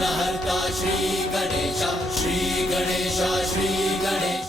विघ्नहर्ता श्री गणेश, श्री गणेश, श्री गणेश।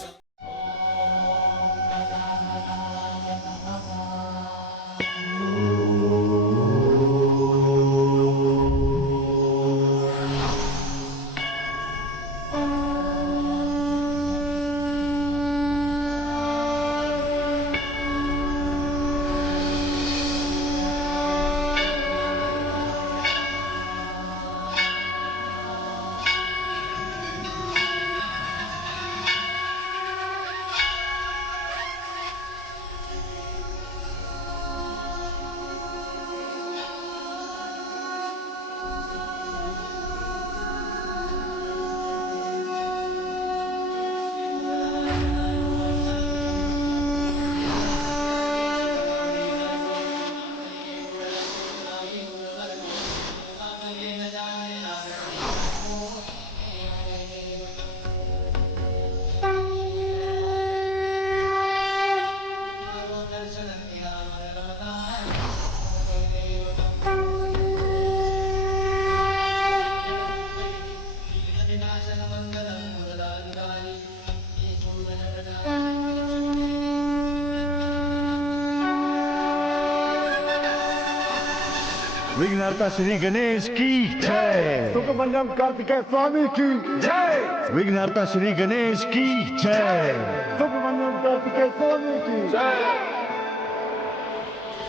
विघ्नहर्ता श्री गणेश की जय। सुब्रमण्यम कार्तिकेय स्वामी की जय। विघ्नहर्ता श्री गणेश की जय। सुब्रमण्यम कार्तिकेय स्वामी की जय।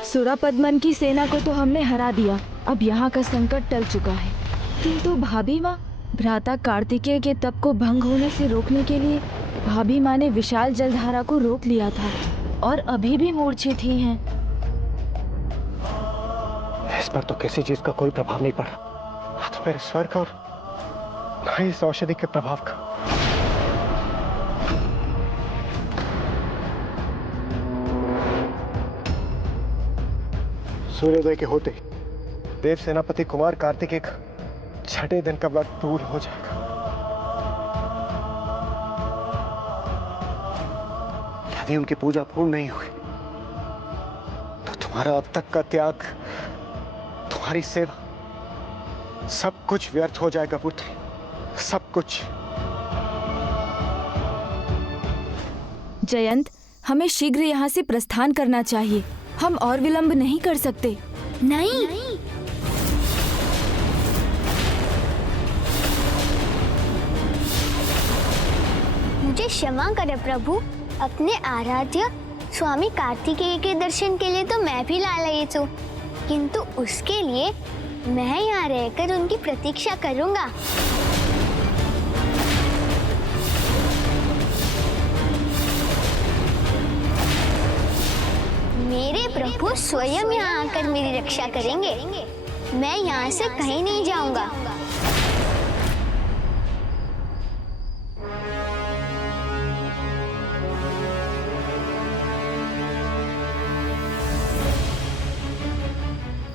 सुरापद्मन की सेना को तो हमने हरा दिया, अब यहाँ का संकट टल चुका है। किंतु भाभी माँ, भ्राता कार्तिकेय के तप को भंग होने से रोकने के लिए भाभी माँ ने विशाल जलधारा को रोक लिया था और अभी भी मूर्छित ही हैं। इस पर तो किसी चीज का कोई प्रभाव नहीं पड़ा, तो फिर स्वर्ग और ना ही इस औषधि के प्रभाव का। सूर्योदय के होते देव सेनापति कुमार कार्तिकेय का छठे दिन का व्रत पूर्ण हो जाएगा। यदि उनकी पूजा पूर्ण नहीं हुई तो तुम्हारा अब तक का त्याग, तुम्हारी सेवा, सब कुछ व्यर्थ हो जाएगा पुत्री, सब कुछ। जयंत, हमें शीघ्र यहाँ से प्रस्थान करना चाहिए, हम और विलंब नहीं कर सकते। नहीं, मुझे क्षमा करें प्रभु, अपने आराध्य स्वामी कार्तिकेय के दर्शन के लिए तो मैं भी लालायित हूँ, किंतु उसके लिए मैं यहाँ रहकर उनकी प्रतीक्षा करूँगा। मेरे प्रभु स्वयं यहाँ आकर मेरी रक्षा करेंगे, मैं यहाँ से कहीं नहीं जाऊँगा।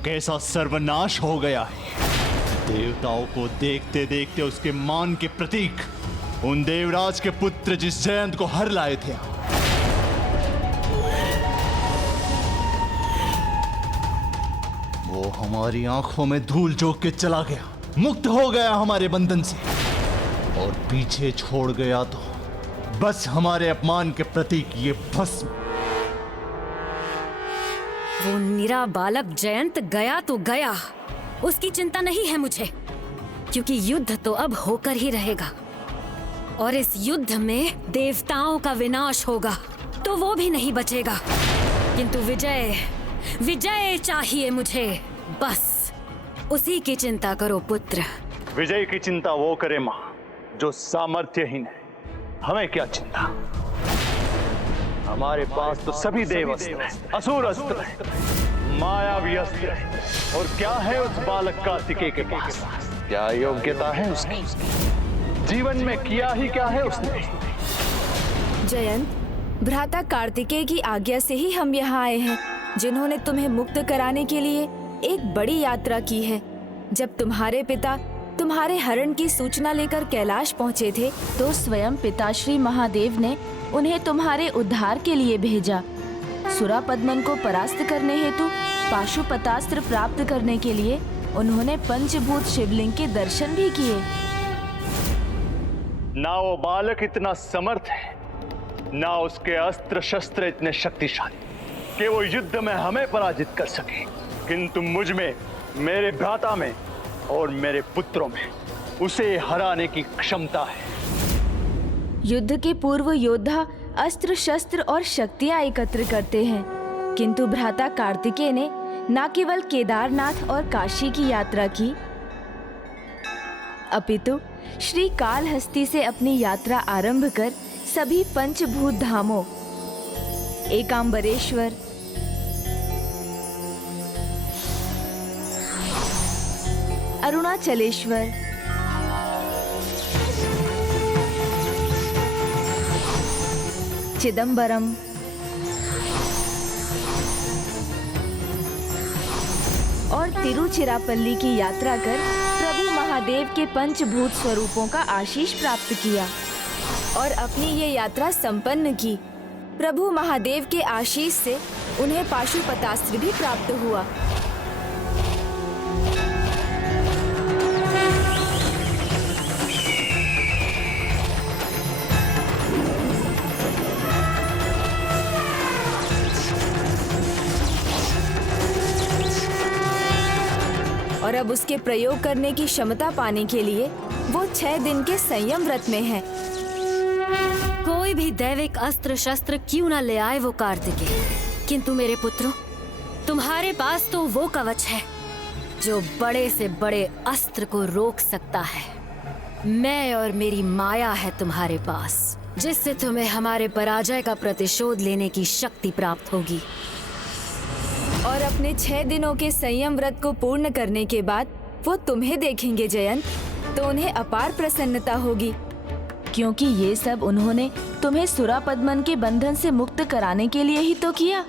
कैसा सर्वनाश हो गया है। देवताओं को देखते देखते उसके मान के प्रतीक, उन देवराज के पुत्र जिस जयंत को हर लाए थे, वो हमारी आंखों में धूल झोंक के चला गया, मुक्त हो गया हमारे बंधन से, और पीछे छोड़ गया तो बस हमारे अपमान के प्रतीक ये भस्म। वो निरा बालक जयंत गया तो गया, उसकी चिंता नहीं है मुझे, क्योंकि युद्ध तो अब होकर ही रहेगा, और इस युद्ध में देवताओं का विनाश होगा तो वो भी नहीं बचेगा। किंतु विजय, विजय चाहिए मुझे, बस उसी की चिंता करो पुत्र। विजय की चिंता वो करे मां जो सामर्थ्यहीन है, हमें क्या चिंता। हमारे पास तो सभी देव अस्त्र हैं, असुर अस्त्र हैं, मायावी अस्त्र हैं, और क्या है उस बालक कार्तिकेय के पास? क्या योग्यता है उसकी? जीवन में किया ही क्या है उसने? जयंत, भ्राता कार्तिकेय की आज्ञा से ही हम यहाँ आए हैं, जिन्होंने तुम्हें मुक्त कराने के लिए एक बड़ी यात्रा की है। जब तुम्हारे पिता तुम्हारे हरण की सूचना लेकर कैलाश पहुँचे थे, तो स्वयं पिताश्री महादेव ने उन्हें तुम्हारे उद्धार के लिए भेजा। सुरापद्मन को परास्त करने हेतु पाशुपतास्त्र प्राप्त करने के लिए उन्होंने पंचभूत शिवलिंग के दर्शन भी किए। ना वो बालक इतना समर्थ है, ना उसके अस्त्र शस्त्र इतने शक्तिशाली कि वो युद्ध में हमें पराजित कर सके। किंतु मुझ में, मेरे भ्राता में और मेरे पुत्रों में उसे हराने की क्षमता है। युद्ध के पूर्व योद्धा अस्त्र शस्त्र और शक्तियां एकत्र करते हैं, किंतु भ्राता कार्तिकेय ने न केवल केदारनाथ और काशी की यात्रा की, अपितु श्री कालहस्ती से अपनी यात्रा आरंभ कर सभी पंचभूत धामों एकांबरेश्वर, अरुणाचलेश्वर, चिदंबरम, और तिरुचिरापल्ली की यात्रा कर प्रभु महादेव के पंचभूत स्वरूपों का आशीष प्राप्त किया और अपनी ये यात्रा संपन्न की। प्रभु महादेव के आशीष से उन्हें पाशुपतास्त्र भी प्राप्त हुआ। और अब उसके प्रयोग करने की क्षमता पाने के लिए वो 6 दिन के संयम व्रत में है। कोई भी दैविक अस्त्र शस्त्र क्यों न ले आए वो कार्तिकेय, किंतु मेरे पुत्रों, तुम्हारे पास तो वो कवच है जो बड़े से बड़े अस्त्र को रोक सकता है। मैं और मेरी माया है तुम्हारे पास, जिससे तुम्हें हमारे पराजय का प्रतिशोध लेने की शक्ति प्राप्त होगी। और अपने 6 दिनों के संयम व्रत को पूर्ण करने के बाद वो तुम्हें देखेंगे जयंत, तो उन्हें अपार प्रसन्नता होगी, क्योंकि ये सब उन्होंने तुम्हें सुरापद्मन के बंधन से मुक्त कराने के लिए ही तो किया।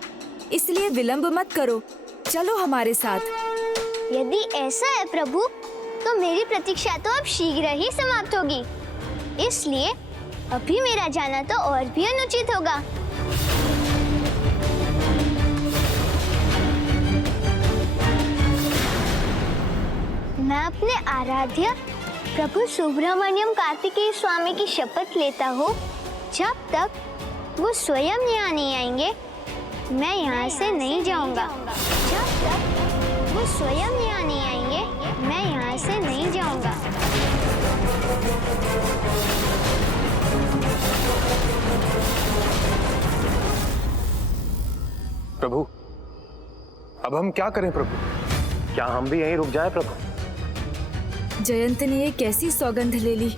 इसलिए विलंब मत करो, चलो हमारे साथ। यदि ऐसा है प्रभु, तो मेरी प्रतीक्षा तो अब शीघ्र ही समाप्त होगी, इसलिए अभी मेरा जाना तो और भी अनुचित होगा। मैं अपने आराध्य प्रभु सुब्रमण्यम कार्तिकेय स्वामी की शपथ लेता हूँ, जब तक वो स्वयं यहाँ नहीं आएंगे, मैं यहाँ से नहीं जाऊँगा। जब तक वो स्वयं यहाँ नहीं आएंगे, मैं यहाँ से नहीं जाऊँगा। प्रभु, अब हम क्या करें प्रभु? क्या हम भी यहीं रुक जाएं प्रभु? जयंत ने ये कैसी सौगंध ले ली।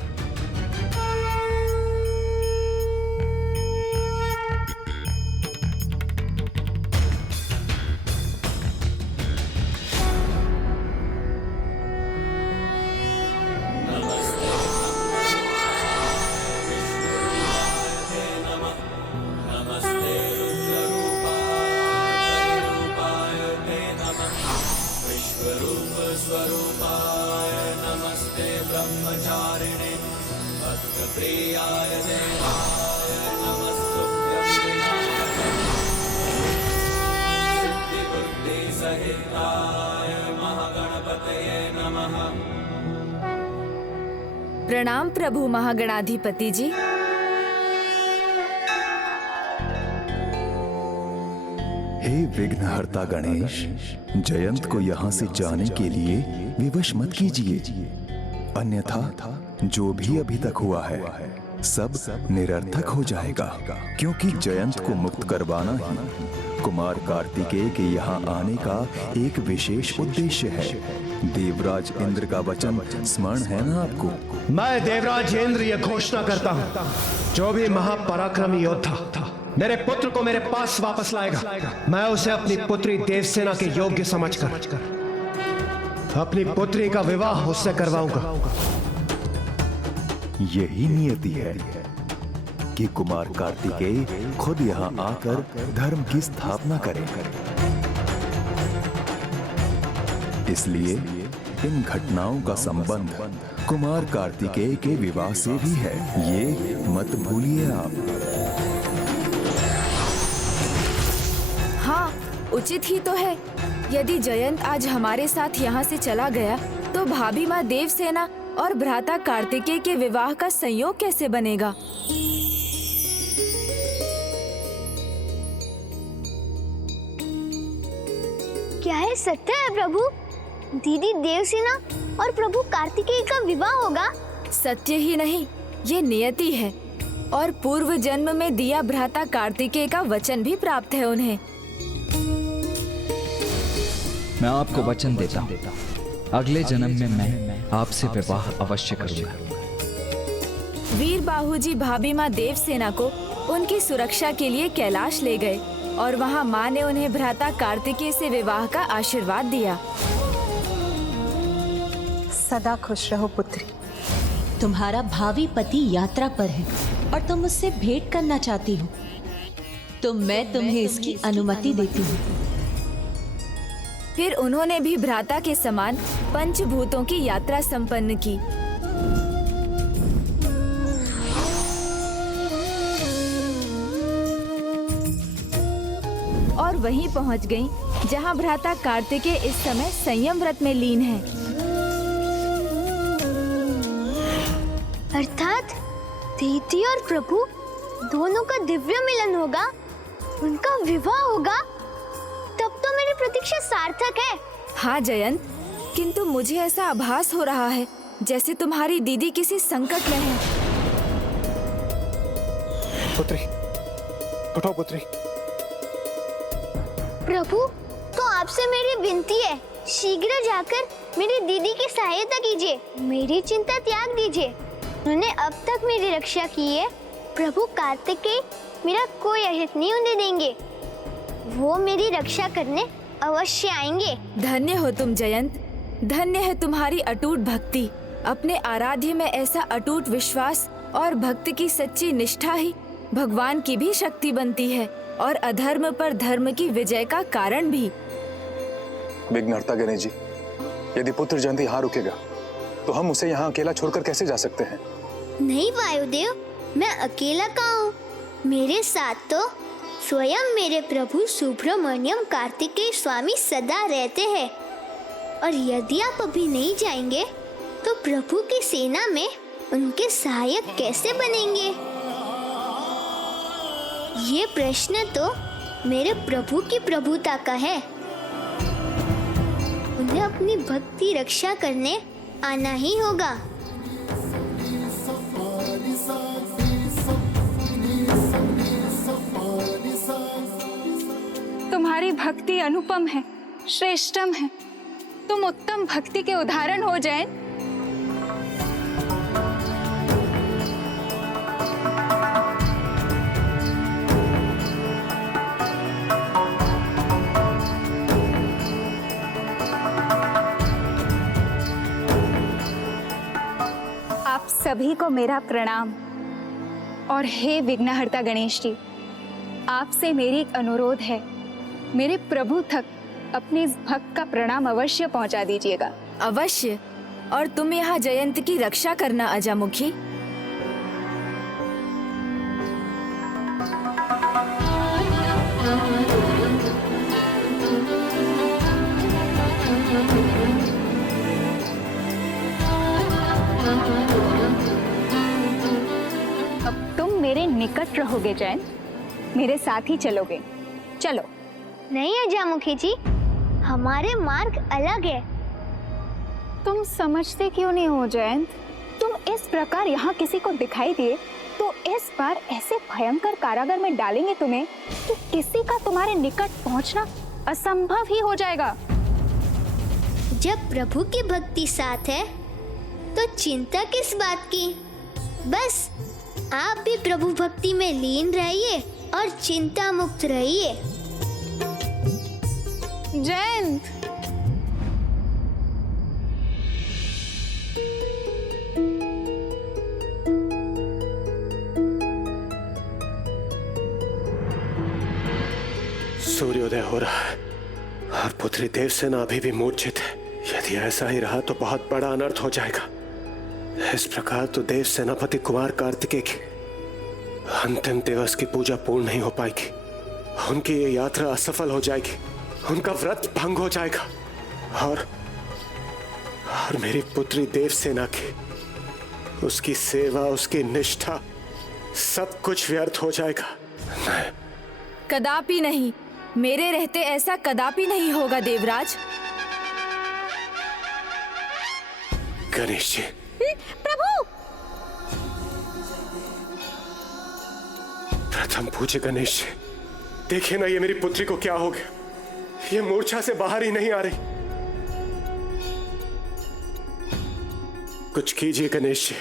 प्रणाम प्रभु महागणाधिपति जी। हे विघ्नहर्ता गणेश, जयंत को यहाँ से जाने के लिए विवश मत कीजिए, अन्यथा जो भी अभी तक हुआ है सब निरर्थक हो जाएगा, क्योंकि जयंत को मुक्त करवाना ही कुमार कार्तिकेय के यहाँ आने का एक विशेष उद्देश्य है। देवराज इंद्र का वचन स्मरण है ना आपको? मैं देवराज इंद्र ये घोषणा करता हूँ, जो भी महापराक्रमी योद्धा मेरे पुत्र को मेरे पास वापस लाएगा, मैं उसे अपनी पुत्री देवसेना के योग्य समझकर अपनी पुत्री का विवाह उससे करवाऊंगा। यही नियति है कि कुमार कार्तिकेय खुद यहाँ आकर धर्म की स्थापना करें। इसलिए इन घटनाओं का संबंध कुमार कार्तिकेय के विवाह से भी है, ये मत भूलिए आप। हाँ, उचित ही तो है। यदि जयंत आज हमारे साथ यहाँ से चला गया तो भाभी माँ देवसेना और भ्राता कार्तिकेय के विवाह का संयोग कैसे बनेगा? क्या है सत्य है प्रभु? दीदी देवसेना और प्रभु कार्तिकेय का विवाह होगा? सत्य ही नहीं, ये नियति है और पूर्व जन्म में दिया भ्राता कार्तिकेय का वचन भी प्राप्त है उन्हें। मैं आपको वचन देता हूँ, अगले जन्म में मैं आपसे विवाह अवश्य करूंगा। वीर बाहूजी भाभी माँ देवसेना को उनकी सुरक्षा के लिए कैलाश ले गए और वहाँ माँ ने उन्हें भ्राता कार्तिकेय से विवाह का आशीर्वाद दिया। सदा खुश रहो पुत्री। तुम्हारा भावी पति यात्रा पर है और तुम उससे भेंट करना चाहती हो, तो मैं तुम्हें इसकी अनुमति देती हूँ। फिर उन्होंने भी भ्राता के समान पंचभूतों की यात्रा संपन्न की। और वहीं पहुंच गईं, जहां भ्राता कार्तिकेय इस समय संयम व्रत में लीन है। अर्थात दीदी और प्रभु दोनों का दिव्य मिलन होगा, उनका विवाह होगा, तब तो मेरी प्रतीक्षा सार्थक है। हाँ जयंत, किंतु मुझे ऐसा आभास हो रहा है जैसे तुम्हारी दीदी किसी संकट में है। पुत्री, उठो पुत्री। प्रभु, तो आपसे मेरी विनती है, शीघ्र जाकर मेरी दीदी की सहायता कीजिए, मेरी चिंता त्याग दीजिए। उन्होंने अब तक मेरी रक्षा की है। प्रभु कार्तिकेय मेरा कोई अहित नहीं होने देंगे, वो मेरी रक्षा करने अवश्य आएंगे। धन्य हो तुम जयंत, धन्य है तुम्हारी अटूट भक्ति। अपने आराध्य में ऐसा अटूट विश्वास और भक्ति की सच्ची निष्ठा ही भगवान की भी शक्ति बनती है और अधर्म पर धर्म की विजय का कारण भी। विघ्नहर्ता गणेश जी, यदि पुत्र जयंत यहाँ रुकेगा तो हम उसे यहाँ अकेला छोड़कर कैसे जा सकते हैं? नहीं वायुदेव, मैं अकेला कहाँ हूँ, मेरे साथ तो स्वयं मेरे प्रभु सुब्रमण्यम कार्तिकेय स्वामी सदा रहते हैं। और यदि आप अभी नहीं जाएंगे तो प्रभु की सेना में उनके सहायक कैसे बनेंगे? ये प्रश्न तो मेरे प्रभु की प्रभुता का है। उन्हें अपनी भक्ति रक्षा करने आना ही होगा। तुम्हारी भक्ति अनुपम है, श्रेष्ठम है। तुम उत्तम भक्ति के उदाहरण हो जयंत। आप सभी को मेरा प्रणाम। और हे विघ्नहर्ता गणेश जी, आपसे मेरी एक अनुरोध है, मेरे प्रभु तक अपने इस भक्त का प्रणाम अवश्य पहुंचा दीजिएगा। अवश्य। और तुम यहाँ जयंत की रक्षा करना अजामुखी। अब तुम मेरे निकट रहोगे जयंत, मेरे साथ ही चलोगे। चलो। नहीं अजामुखी जी, हमारे मार्ग अलग है। तुम समझते क्यों नहीं हो जयंत? तुम इस प्रकार यहाँ किसी को दिखाई दिए तो इस बार ऐसे भयंकर कारागार में डालेंगे तुम्हें कि किसी का तुम्हारे निकट पहुँचना असंभव ही हो जाएगा। जब प्रभु की भक्ति साथ है तो चिंता किस बात की? बस आप भी प्रभु भक्ति में लीन रहिए और चिंता मुक्त रहिए। जयंत, सूर्योदय हो रहा है और पुत्री देवसेना अभी भी मूर्छित है। यदि ऐसा ही रहा तो बहुत बड़ा अनर्थ हो जाएगा। इस प्रकार तो देव सेनापति कुमार कार्तिकेय की अंतिम दिवस की पूजा पूर्ण नहीं हो पाएगी, उनकी ये यात्रा असफल हो जाएगी। उनका व्रत भंग हो जाएगा और मेरी पुत्री देवसेना की उसकी सेवा, उसकी निष्ठा, सब कुछ व्यर्थ हो जाएगा। कदापि नहीं, मेरे रहते ऐसा कदापि नहीं होगा देवराज। गणेश जी। प्रभु। प्रथम पूज्य गणेश जी, देखिए ना ये मेरी पुत्री को क्या हो गया। ये मूर्छा से बाहर ही नहीं आ रही। कुछ कीजिए गणेश जी,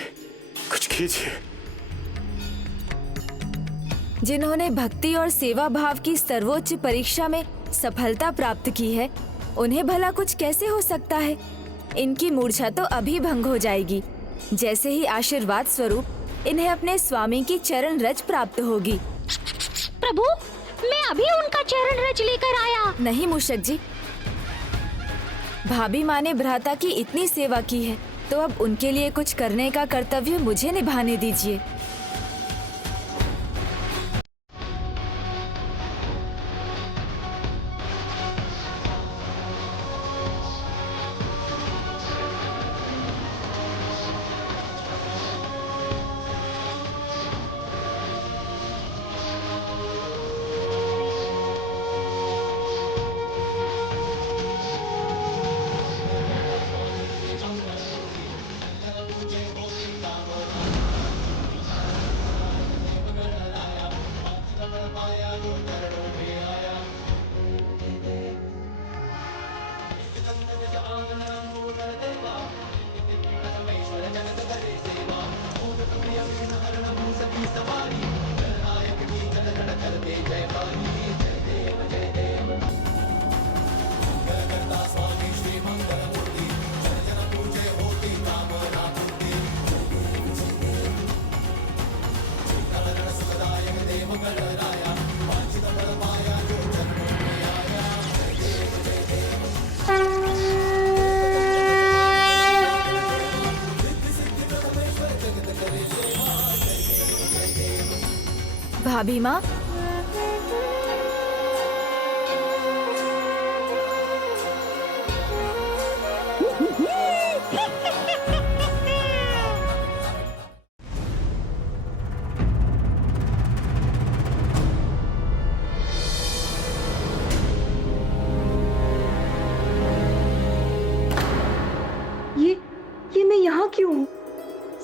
कुछ कीजिए। जिन्होंने भक्ति और सेवा भाव की सर्वोच्च परीक्षा में सफलता प्राप्त की है, उन्हें भला कुछ कैसे हो सकता है। इनकी मूर्छा तो अभी भंग हो जाएगी, जैसे ही आशीर्वाद स्वरूप इन्हें अपने स्वामी की चरण रज प्राप्त होगी। प्रभु, मैं अभी उनका चरण रज लेकर आया। नहीं मूषक जी, भाभी माँ ने भ्राता की इतनी सेवा की है, तो अब उनके लिए कुछ करने का कर्तव्य मुझे निभाने दीजिए। भाभी माँ, ये मैं यहाँ क्यों हूँ?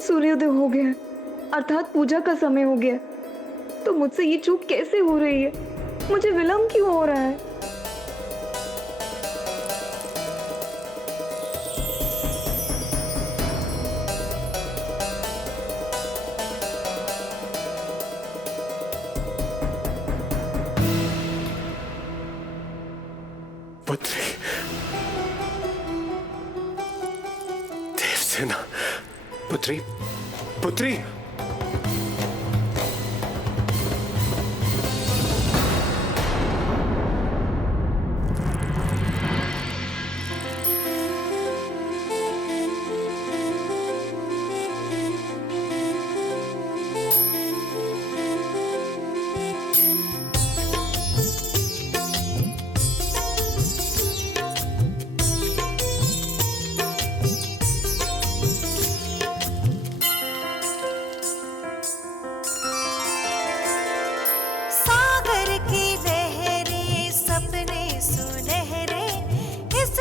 सूर्योदय हो गया, अर्थात पूजा का समय हो गया, तो मुझसे ये चूक कैसे हो रही है? मुझे विलंब क्यों हो रहा है? पुत्री देवसेना, पुत्री, पुत्री।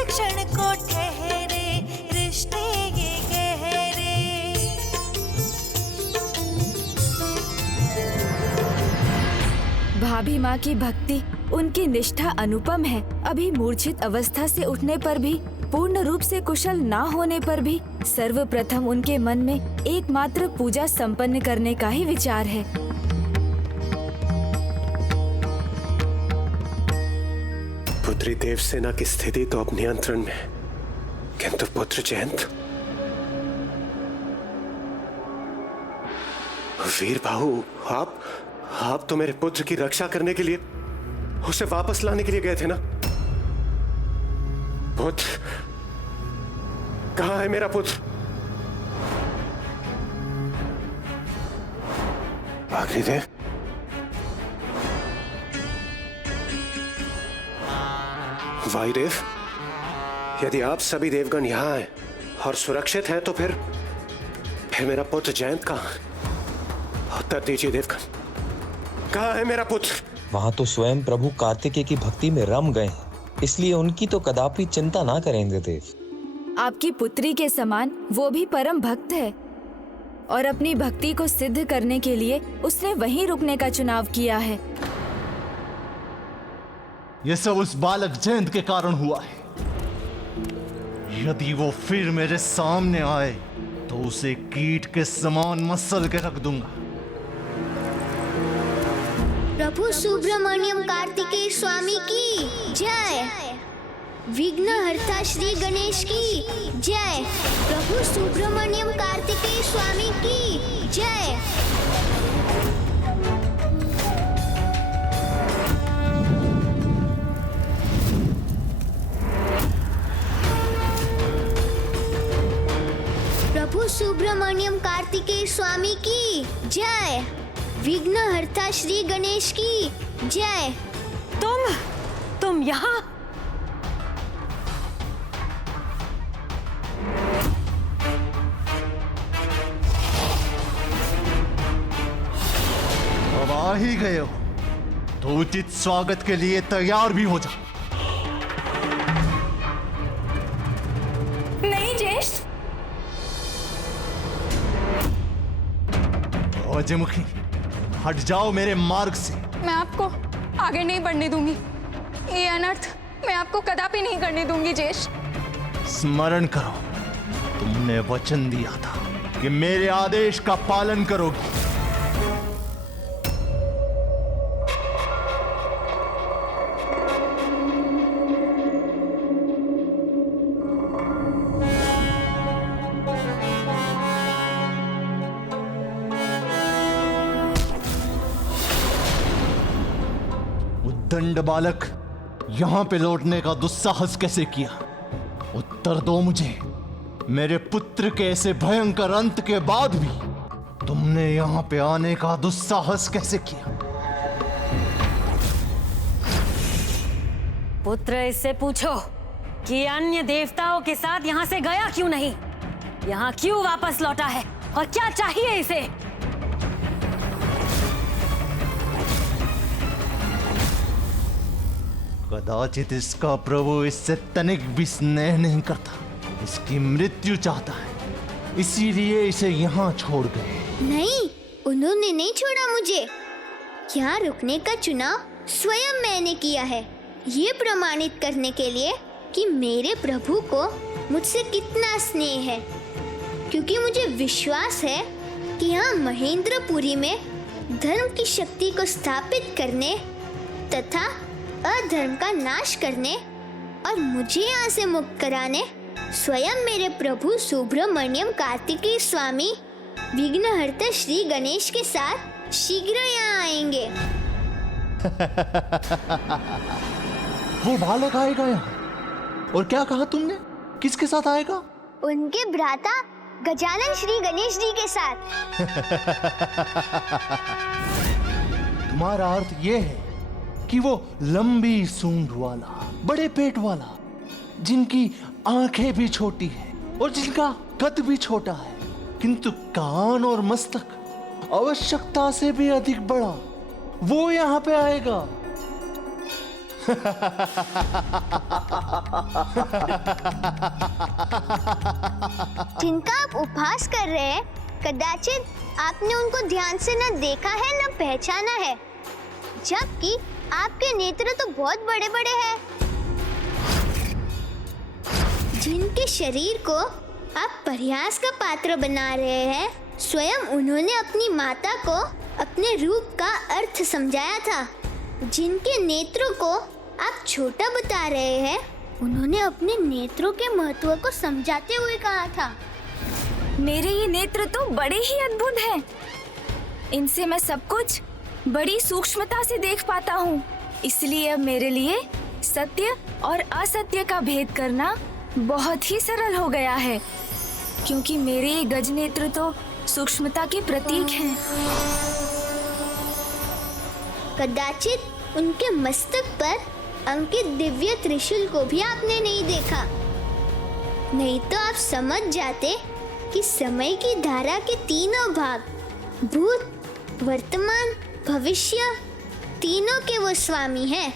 क्षण को ठहरे रिश्ते ये गहरे। भाभी माँ की भक्ति, उनकी निष्ठा अनुपम है। अभी मूर्छित अवस्था से उठने पर भी, पूर्ण रूप से कुशल ना होने पर भी, सर्वप्रथम उनके मन में एकमात्र पूजा संपन्न करने का ही विचार है। पुत्री देवसेना की स्थिति तो अब नियंत्रण में है, किंतु पुत्र जयंत, वीर बाहु, आप तो मेरे पुत्र की रक्षा करने के लिए, उसे वापस लाने के लिए गए थे ना? पुत्र, कहाँ है मेरा पुत्र? अग्निदेव, वायुदेव, यदि आप सभी देवगण यहाँ हैं और सुरक्षित हैं तो फिर मेरा पुत्र जयंत कहाँ है? उत्तर दीजिए देवगण, कहाँ है मेरा पुत्र? वहां तो स्वयं प्रभु कार्तिकेय की भक्ति में रम गए हैं, इसलिए उनकी तो कदापि चिंता ना करेंगे देव। आपकी पुत्री के समान वो भी परम भक्त है और अपनी भक्ति को सिद्ध करने के लिए उसने वहीं रुकने का चुनाव किया है। ये सब उस बालक जयंत के कारण हुआ है। यदि वो फिर मेरे सामने आए तो उसे कीट के समान मसल के रख दूंगा। प्रभु सुब्रमण्यम कार्तिकेय स्वामी की जय। विघ्नहर्ता श्री गणेश की जय। प्रभु सुब्रमण्यम कार्तिकेय स्वामी की जय। प्रभु सुब्रमण्यम कार्तिकेय स्वामी की जय। विघ्नहर्ता श्री गणेश की जय। तुम यहाँ? अब आ ही गए हो तो उचित स्वागत के लिए तैयार भी हो जाओ। नहीं ज्येष्ठ। अजमुखी, हट जाओ मेरे मार्ग से। मैं आपको आगे नहीं बढ़ने दूंगी। ये अनर्थ मैं आपको कदापि नहीं करने दूंगी ज्येष्ठ। स्मरण करो, तुमने वचन दिया था कि मेरे आदेश का पालन करोगी। दंड बालक, यहां पे लौटने का दुस्साहस कैसे किया? उत्तर दो मुझे। मेरे पुत्र के ऐसे भयंकर अंत के बाद भी तुमने यहां पे आने का दुस्साहस कैसे किया? पुत्र, इससे पूछो कि अन्य देवताओं के साथ यहाँ से गया क्यों नहीं? यहाँ क्यों वापस लौटा है और क्या चाहिए इसे? कदाचित इसका प्रभु इससे तनिक भी स्नेह नहीं करता, इसकी मृत्यु चाहता है, इसीलिए इसे यहाँ छोड़ गए। नहीं, उन्होंने नहीं छोड़ा मुझे। यहाँ रुकने का चुनाव स्वयं मैंने किया है, ये प्रमाणित करने के लिए कि मेरे प्रभु को मुझसे कितना स्नेह है। क्योंकि मुझे विश्वास है कि यहाँ महेंद्रपुरी में धर्म की शक्ति को स्थापित करने तथा अधर्म का नाश करने और मुझे यहाँ से मुक्त कराने स्वयं मेरे प्रभु सुब्रमण्यम कार्तिकेय स्वामी विघ्नहर्ता श्री गणेश के साथ शीघ्र यहाँ आएंगे। वो बालक आएगा यहाँ? और क्या कहा तुमने? किसके साथ आएगा? उनके भ्राता गजानन श्री गणेश जी के साथ। तुम्हारा अर्थ ये है कि वो लंबी सूंड वाला, बड़े पेट वाला, जिनकी आंखें भी छोटी हैं और जिनका कद भी छोटा है, किंतु कान और मस्तक आवश्यकता से भी अधिक बड़ा, वो यहाँ पे आएगा। जिनका आप उपहास कर रहे हैं, कदाचित आपने उनको ध्यान से न देखा है न पहचाना है, जबकि आपके नेत्र तो बहुत बड़े बड़े हैं। जिनके शरीर को आप परिहास का पात्र बना रहे हैं, स्वयं उन्होंने अपनी माता को अपने रूप का अर्थ समझाया था। जिनके नेत्रों को आप छोटा बता रहे हैं, उन्होंने अपने नेत्रों के महत्व को समझाते हुए कहा था। मेरे ये नेत्र तो बड़े ही अद्भुत हैं। इनसे मैं सब कुछ बड़ी सूक्ष्मता से देख पाता हूँ। इसलिए अब मेरे लिए सत्य और असत्य का भेद करना बहुत ही सरल हो गया है, क्योंकि मेरे ये गज नेत्र तो सूक्ष्मता के प्रतीक हैं। कदाचित उनके मस्तक पर अंकित दिव्य त्रिशूल को भी आपने नहीं देखा। नहीं तो आप समझ जाते कि समय की धारा के तीनों भाग, भूत, वर्तमान, भविष्य, तीनों के वो स्वामी हैं।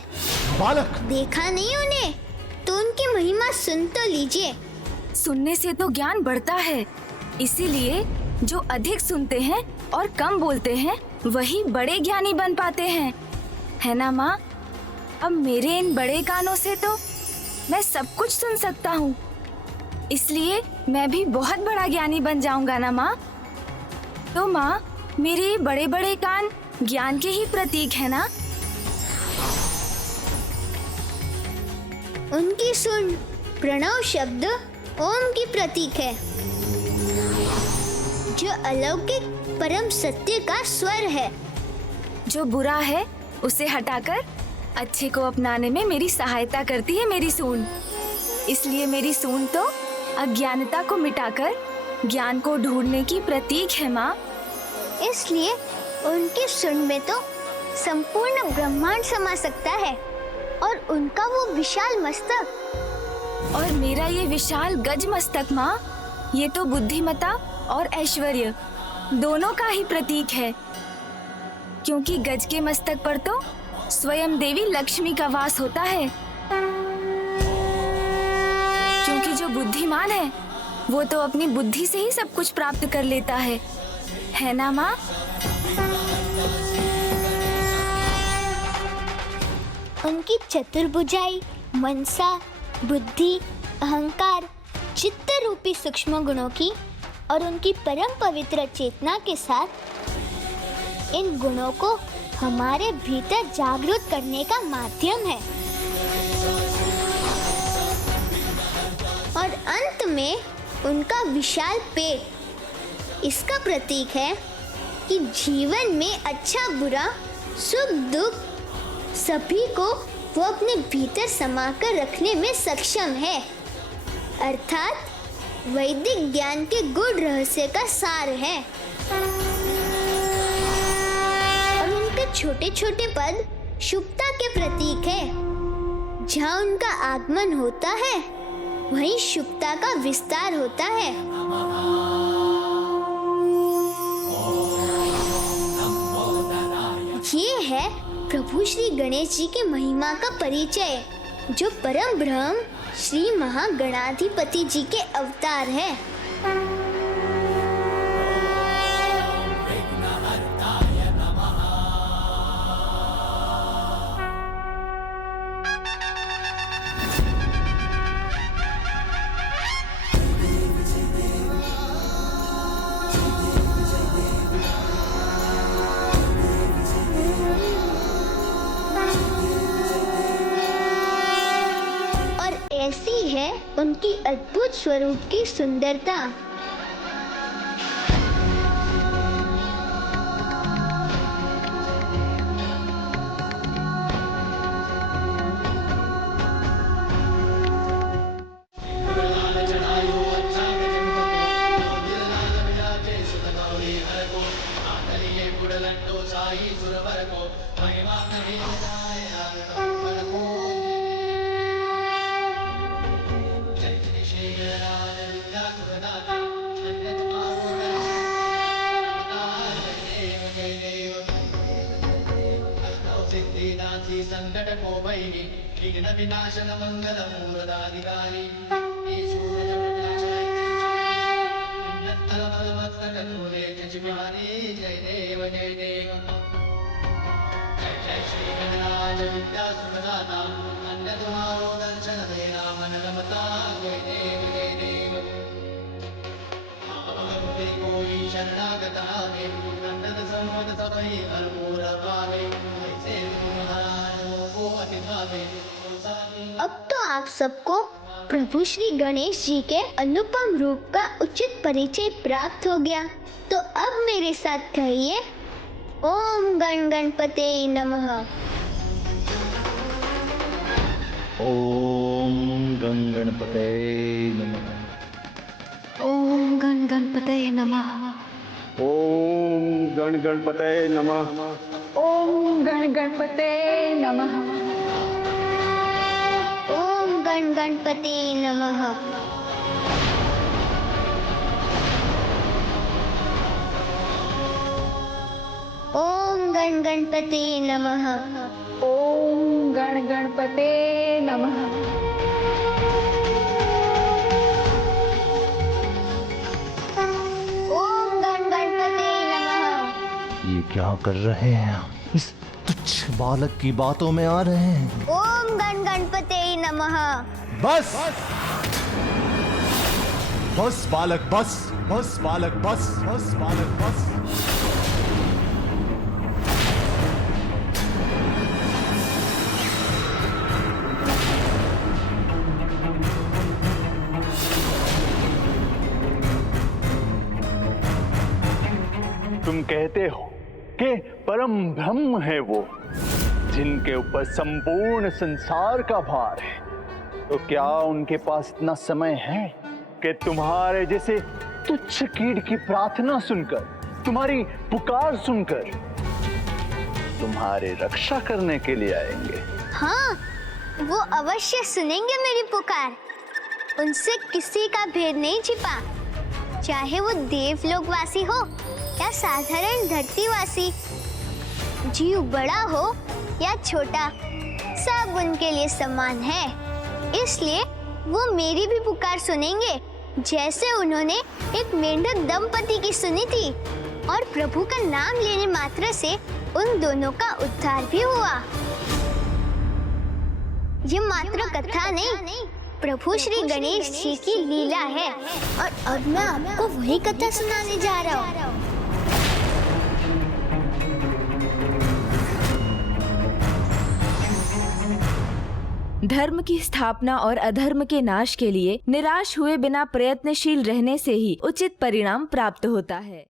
बालक, देखा नहीं उन्हें? तो उनकी महिमा सुन तो लीजिए। सुनने से तो ज्ञान बढ़ता है, इसीलिए जो अधिक सुनते हैं और कम बोलते हैं वही बड़े ज्ञानी बन पाते हैं, है ना माँ? अब मेरे इन बड़े कानों से तो मैं सब कुछ सुन सकता हूँ, इसलिए मैं भी बहुत बड़ा ज्ञानी बन जाऊंगा ना माँ। तो माँ, मेरे बड़े बड़े कान ज्ञान के ही प्रतीक है ना? उनकी सुन प्रणव शब्द ओम की प्रतीक है, जो अलौकिक परम सत्य का स्वर है। जो बुरा है उसे हटाकर अच्छे को अपनाने में मेरी सहायता करती है मेरी सूंड। इसलिए मेरी सूंड तो अज्ञानता को मिटाकर ज्ञान को ढूंढने की प्रतीक है माँ। इसलिए उनकी सूंड में तो संपूर्ण ब्रह्मांड समा सकता है, और उनका वो विशाल मस्तक, और मेरा ये विशाल गज मस्तक माँ, ये तो बुद्धिमता और ऐश्वर्य दोनों का ही प्रतीक है, क्योंकि गज के मस्तक पर तो स्वयं देवी लक्ष्मी का वास होता है। क्योंकि जो बुद्धिमान है वो तो अपनी बुद्धि से ही सब कुछ प्राप्त कर लेता है ना माँ? उनकी चतुर्भुजाई, मनसा, बुद्धि, अहंकार, चित्त रूपी सूक्ष्म गुणों की और उनकी परम पवित्र चेतना के साथ इन गुणों को हमारे भीतर जागृत करने का माध्यम है। और अंत में उनका विशाल पेट इसका प्रतीक है कि जीवन में अच्छा बुरा, सुख दुख सभी को वो अपने भीतर समाकर रखने में सक्षम है, अर्थात वैदिक ज्ञान के गूढ़ रहस्य का सार है। और उनके छोटे छोटे पद शुभता के प्रतीक है। जहाँ उनका आगमन होता है वहीं शुभता का विस्तार होता है। ये है प्रभु श्री गणेश जी की महिमा का परिचय, जो परम ब्रह्म श्री महागणाधिपति जी के अवतार है। ऐसी है उनकी अद्भुत स्वरूप की सुंदरता। अब तो आप सबको प्रभु श्री गणेश जी के अनुपम रूप का उचित परिचय प्राप्त हो गया। तो अब मेरे साथ कहिए, ओम गण गणपते नमः। ओम गण गणपते नमः। ओम गण गणपते नमः। ओम गण गणपते नमः। ओम गण गणपते नमः। गण गणपते नमः। ओम गण गणपते नमः। ओम गण गणपते नमः। ओम गण गणपते नमः। ये क्या कर रहे हैं? इस तुच्छ बालक की बातों में आ रहे हैं। ओम गण गणपते नमः। बस बस बालक बस, बस बालक बस, बस बालक बस। तुम कहते हो कि परम ब्रह्म है वो जिनके ऊपर संपूर्ण संसार का भार है, तो क्या उनके पास इतना समय है कि तुम्हारे जैसे तुच्छ कीट की प्रार्थना सुनकर, तुम्हारी पुकार सुनकर तुम्हारी रक्षा करने के लिए आएंगे? हाँ, वो अवश्य सुनेंगे मेरी पुकार। उनसे किसी का भेद नहीं छिपा, चाहे वो देवलोकवासी हो या साधारण धरतीवासी, जीव बड़ा हो या छोटा, सब उनके लिए समान है। इसलिए वो मेरी भी पुकार सुनेंगे, जैसे उन्होंने एक मेंढक दंपति की सुनी थी और प्रभु का नाम लेने मात्र से उन दोनों का उद्धार भी हुआ। ये मात्र कथा नहीं, प्रभु श्री गणेश जी की लीला है। और अब मैं आपको वही कथा सुनाने जा रहा हूँ। धर्म की स्थापना और अधर्म के नाश के लिए निराश हुए बिना प्रयत्नशील रहने से ही उचित परिणाम प्राप्त होता है।